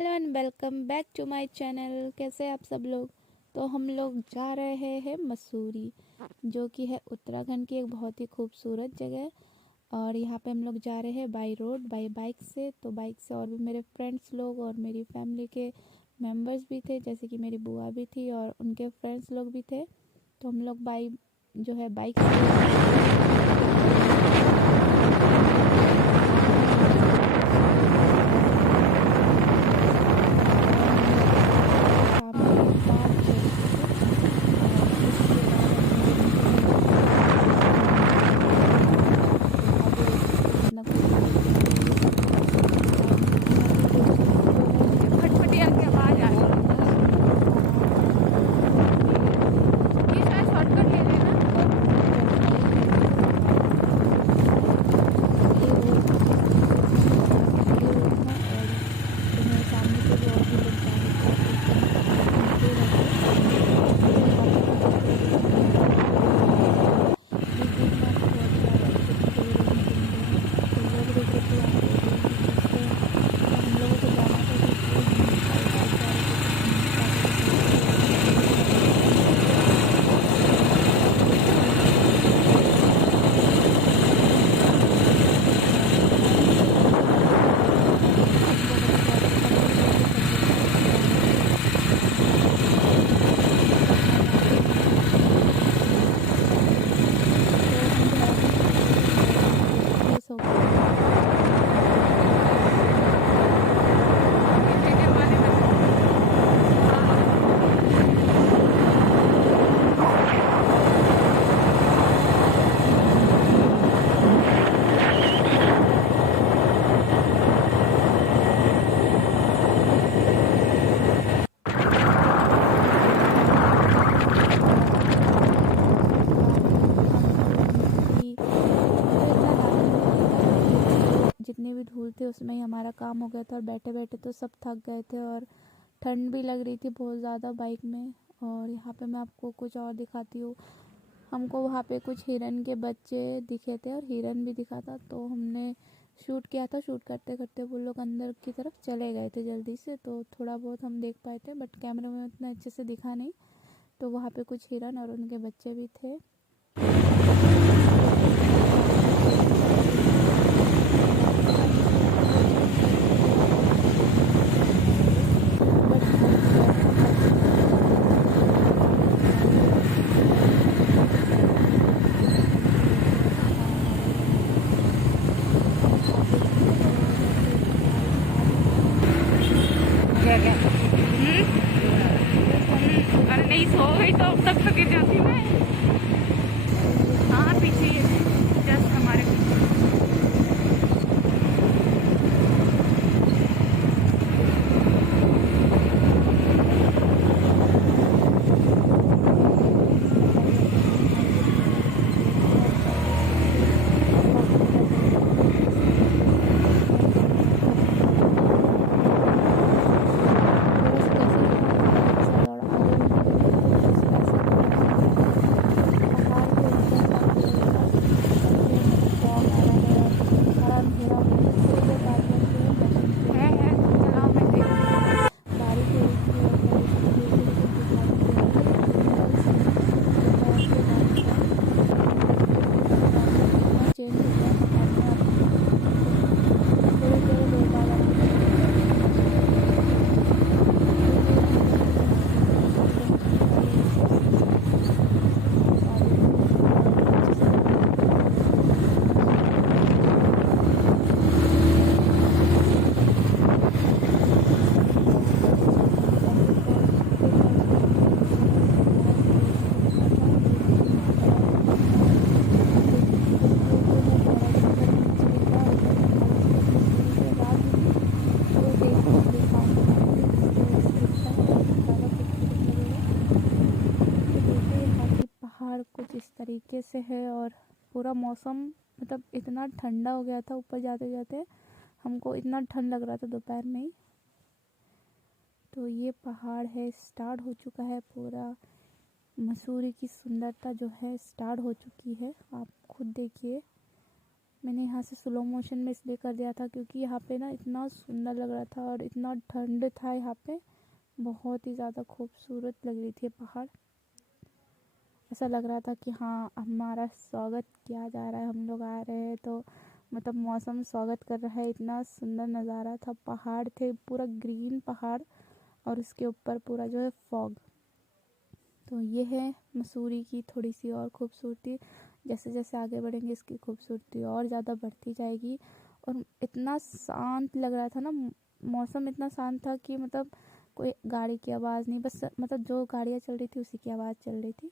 Hello and welcome back to my channel. कैसे आप सब लोग। तो हम लोग जा रहे हैं मसूरी, जो कि है उत्तराखंड की एक बहुत ही खूबसूरत जगह। और यहाँ पे हम लोग जा रहे हैं बाई रोड बाई बाइक से। तो बाइक से और भी मेरे फ्रेंड्स लोग और मेरी फैमिली के मेंबर्स भी थे, जैसे कि मेरी बुआ भी थी और उनके फ्रेंड्स लोग भी थे। तो हम लोग बाइक से जितने भी धूल थे उसमें ही हमारा काम हो गया था। और बैठे बैठे तो सब थक गए थे और ठंड भी लग रही थी बहुत ज़्यादा बाइक में। और यहाँ पे मैं आपको कुछ और दिखाती हूँ। हमको वहाँ पे कुछ हिरन के बच्चे दिखे थे और हिरन भी दिखा था, तो हमने शूट किया था। शूट करते करते वो लोग अंदर की तरफ चले गए थे जल्दी से, तो थोड़ा बहुत हम देख पाए थे, बट कैमरे में उतना अच्छे से दिखा नहीं। तो वहाँ पे कुछ हिरन और उनके बच्चे भी थे। अरे नहीं सो गई तो अब तक गिर जाती मैं। हाँ पीछे जस्ट हमारे पीछे। कुछ इस तरीके से है। और पूरा मौसम मतलब इतना ठंडा हो गया था, ऊपर जाते जाते हमको इतना ठंड लग रहा था दोपहर में ही। तो ये पहाड़ है, स्टार्ट हो चुका है पूरा। मसूरी की सुंदरता जो है स्टार्ट हो चुकी है, आप खुद देखिए। मैंने यहाँ से स्लो मोशन में इसलिए कर दिया था क्योंकि यहाँ पे ना इतना सुंदर लग रहा था और इतना ठंड था यहाँ पे, बहुत ही ज़्यादा खूबसूरत लग रही थी पहाड़। ऐसा लग रहा था कि हाँ हमारा स्वागत किया जा रहा है, हम लोग आ रहे हैं तो मतलब मौसम स्वागत कर रहा है। इतना सुंदर नज़ारा था, पहाड़ थे पूरा ग्रीन पहाड़ और उसके ऊपर पूरा जो है फॉग। तो ये है मसूरी की थोड़ी सी और खूबसूरती। जैसे जैसे आगे बढ़ेंगे इसकी खूबसूरती और ज़्यादा बढ़ती जाएगी। और इतना शांत लग रहा था ना, मौसम इतना शांत था कि मतलब कोई गाड़ी की आवाज़ नहीं, बस मतलब जो गाड़ियाँ चल रही थी उसी की आवाज़ चल रही थी।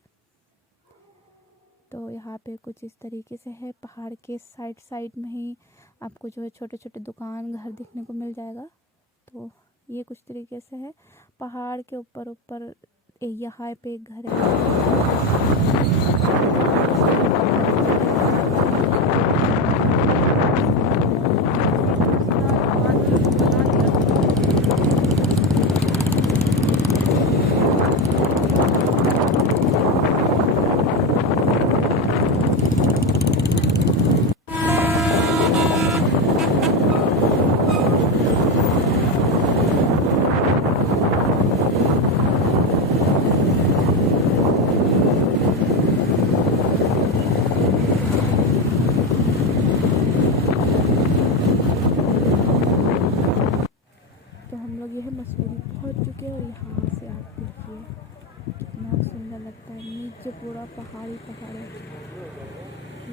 तो यहाँ पे कुछ इस तरीके से है, पहाड़ के साइड साइड में ही आपको जो है छोटे छोटे दुकान घर देखने को मिल जाएगा। तो ये कुछ तरीके से है, पहाड़ के ऊपर ऊपर यहाँ पे एक घर है। तो हम लोग यह मसूरी पहुंच चुके हैं और यहाँ से आप देखिए कितना सुंदर लगता है, नीचे पूरा पहाड़ी पहाड़ है।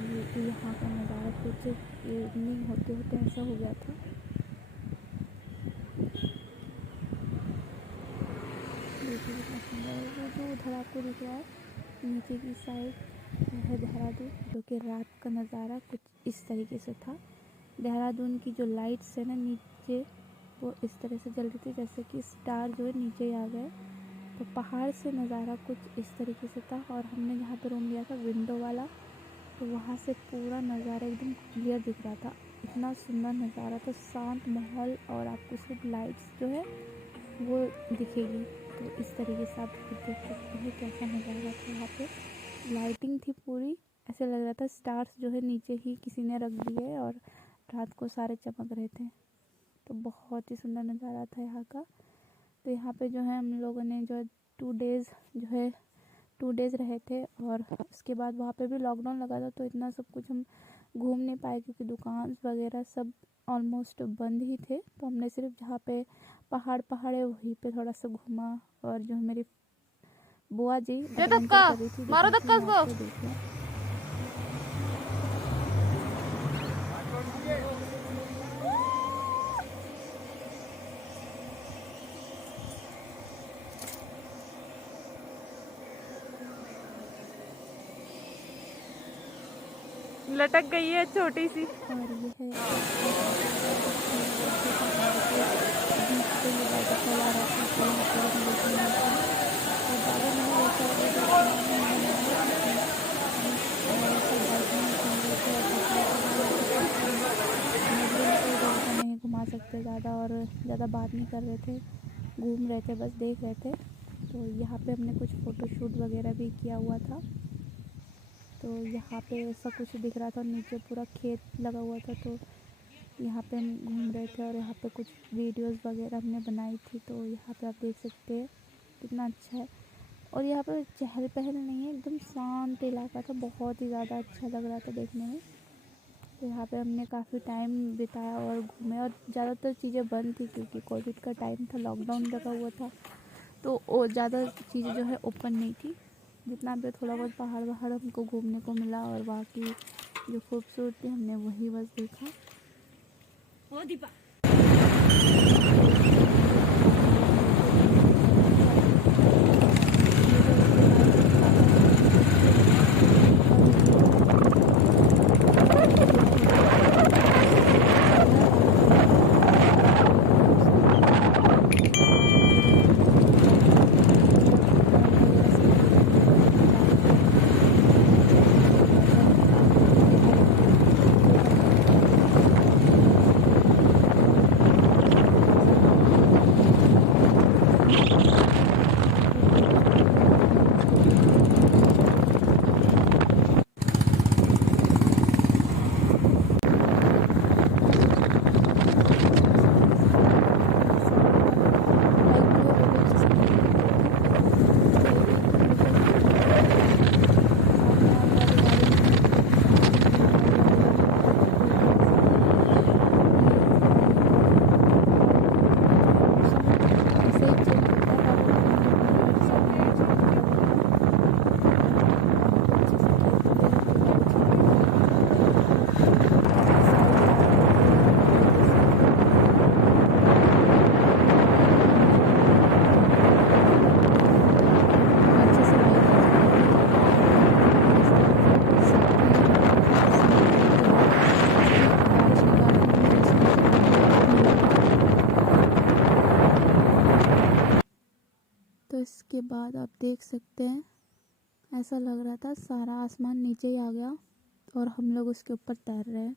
ये यहाँ का नज़ारा कुछ इवनिंग होते होते ऐसा हो गया था। देखिए कितना सुंदर है, वो जो उधर आपको दिख रहा है नीचे की साइड है देहरादून, जो कि रात का नज़ारा कुछ इस तरीके से था। देहरादून की जो लाइट्स है ना नीचे, वो इस तरह से जल रही थी जैसे कि स्टार जो है नीचे आ गए। तो पहाड़ से नज़ारा कुछ इस तरीके से था। और हमने जहाँ पे रूम लिया था विंडो वाला, तो वहाँ से पूरा नज़ारा एकदम क्लियर दिख रहा था। इतना सुंदर नज़ारा था, शांत माहौल, और आपको सिर्फ लाइट्स जो है वो दिखेगी। तो इस तरीके से आप खुद देख सकते हैं कैसा नज़ारा था। यहाँ पे लाइटिंग थी पूरी, ऐसे लग रहा था स्टार्स जो है नीचे ही किसी ने रख दिए और रात को सारे चमक रहे थे। तो बहुत ही सुंदर नज़ारा था यहाँ का। तो यहाँ पे जो है हम लोगों ने जो है 2 डेज़ रहे थे। और उसके बाद वहाँ पे भी लॉकडाउन लगा था, तो इतना सब कुछ हम घूम नहीं पाए क्योंकि दुकान वगैरह सब ऑलमोस्ट बंद ही थे। तो हमने सिर्फ जहाँ पे पहाड़ है वहीं पे थोड़ा सा घूमा। और जो मेरी बुआ जी एडवेंचर कर रही थी, मारो धक्का उसको। लटक गई है छोटी सी। और ये है नहीं घुमा सकते ज़्यादा, और ज़्यादा बात नहीं कर रहे थे, घूम रहे थे, बस देख रहे थे। तो यहाँ पे हमने कुछ फ़ोटोशूट वगैरह भी किया हुआ था। तो यहाँ पे ऐसा कुछ दिख रहा था, नीचे पूरा खेत लगा हुआ था। तो यहाँ पे हम घूम रहे थे और यहाँ पे कुछ वीडियोस वगैरह हमने बनाई थी। तो यहाँ पे आप देख सकते हैं कितना अच्छा है। और यहाँ पे चहल पहल नहीं है, एकदम शांत इलाका था, बहुत ही ज़्यादा अच्छा लग रहा था देखने में। तो यहाँ पे हमने काफ़ी टाइम बिताया और घूमे। और ज़्यादातर चीज़ें बंद थी क्योंकि कोविड का टाइम था, लॉकडाउन लगा हुआ था, तो और ज़्यादा चीज़ें जो है ओपन नहीं थी। जितना भी थोड़ा बहुत पहाड़ हमको घूमने को मिला और वहाँ की जो खूबसूरती हमने वही बस देखा। इसके बाद आप देख सकते हैं ऐसा लग रहा था सारा आसमान नीचे ही आ गया और हम लोग उसके ऊपर तैर रहे हैं।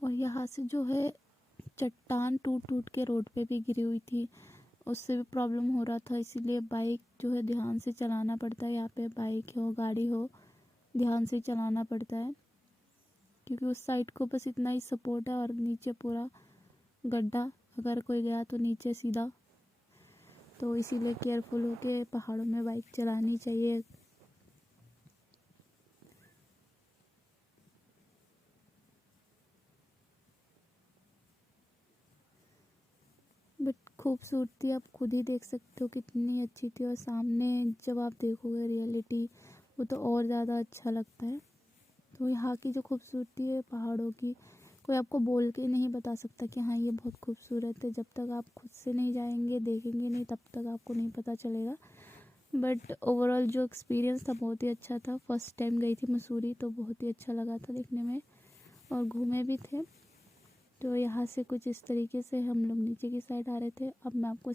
और यहाँ से जो है चट्टान टूट टूट के रोड पे भी गिरी हुई थी, उससे भी प्रॉब्लम हो रहा था। इसीलिए बाइक जो है ध्यान से चलाना पड़ता है। यहाँ पे बाइक हो गाड़ी हो ध्यान से चलाना पड़ता है, क्योंकि उस साइड को बस इतना ही सपोर्ट है और नीचे पूरा गड्ढा, अगर कोई गया तो नीचे सीधा। तो इसीलिए केयरफुल होके पहाड़ों में बाइक चलानी चाहिए। बट खूबसूरती आप खुद ही देख सकते हो कितनी अच्छी थी, और सामने जब आप देखोगे रियलिटी वो तो और ज़्यादा अच्छा लगता है। तो यहाँ की जो खूबसूरती है पहाड़ों की, कोई आपको बोल के नहीं बता सकता कि हाँ ये बहुत खूबसूरत है। जब तक आप खुद से नहीं जाएंगे, देखेंगे नहीं, तब तक आपको नहीं पता चलेगा। बट ओवरऑल जो एक्सपीरियंस था बहुत ही अच्छा था। फर्स्ट टाइम गई थी मसूरी, तो बहुत ही अच्छा लगा था देखने में, और घूमे भी थे। तो यहाँ से कुछ इस तरीके से हम लोग नीचे की साइड आ रहे थे। अब मैं आपको